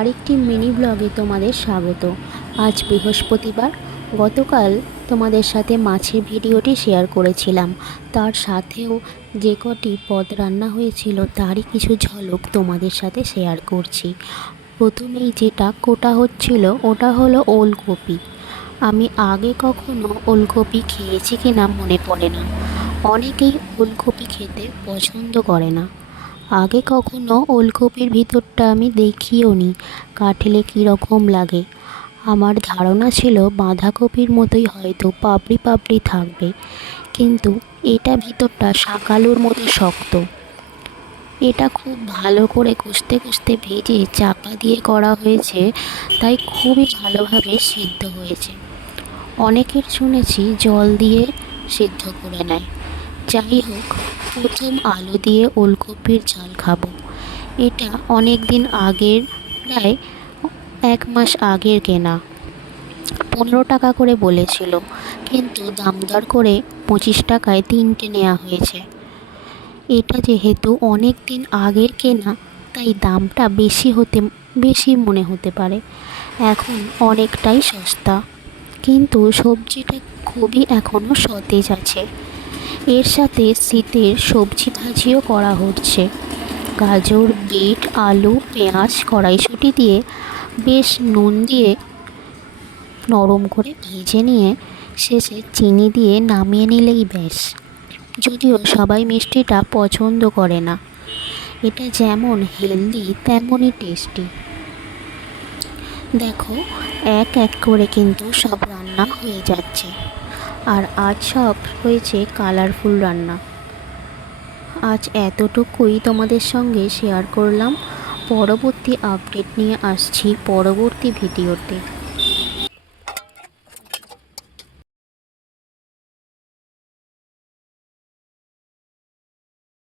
আরেকটি মিনি ব্লগে তোমাদের স্বাগত। আজ বৃহস্পতিবার। গতকাল তোমাদের সাথে মাছের ভিডিওটি শেয়ার করেছিলাম, তার সাথেও যে কটি পদ রান্না হয়েছিল তারই কিছু ঝলক তোমাদের সাথে শেয়ার করছি। প্রথমেই যেটা কোটা হচ্ছিল ওটা হলো ওলকপি। আমি আগে কখনো ওলকপি খেয়েছি কিনা মনে পড়ে না। অনেকেই ওলকপি খেতে পছন্দ করে না। আগে কখনো ওলকপির ভিতরটা আমি দেখিও নি কাটলে কীরকম লাগে। আমার ধারণা ছিল বাঁধাকপির মতোই হয়তো পাপড়ি পাপড়ি থাকবে, কিন্তু এটা ভিতরটা শাকালুর মতো শক্ত। এটা খুব ভালো করে কষতে কষতে ভেজে চাপা দিয়ে করা হয়েছে, তাই খুবই ভালোভাবে সিদ্ধ হয়েছে। অনেকের শুনেছি জল দিয়ে সিদ্ধ করে নেয়। যাই হোক, প্রথম আলু দিয়ে ওলকপির ঝাল খাবো। এটা অনেক দিন আগের, প্রায় 1 মাস আগের কেনা। 15 টাকা করে বলেছিল, কিন্তু দাম দর করে 25 টাকায় 3টে নেওয়া হয়েছে। এটা যেহেতু অনেক দিন আগের কেনা, তাই দামটা বেশি মনে হতে পারে। এখন অনেকটাই সস্তা, কিন্তু সবজিটা খুবই এখনও সতেজ আছে। এর সাথে শীতের সবজি ভাজিও করা হচ্ছে। গাজর, বিট, আলু, পেঁয়াজ কড়াইশুঁটি দিয়ে বেশ নুন দিয়ে নরম করে ভেজে নিয়ে শেষে চিনি দিয়ে নামিয়ে নিলেই ব্যাস। যদিও সবাই মিষ্টিটা পছন্দ করে না। এটা যেমন হেলদি তেমনই টেস্টি। দেখো, এক এক করে কিন্তু সব রান্না হয়ে যাচ্ছে। আর আজ সব হয়েছে কালারফুল রান্না। আজ এতটুকুই তোমাদের সঙ্গে শেয়ার করলাম। পরবর্তী আপডেট নিয়ে আসছি পরবর্তী ভিডিওতে।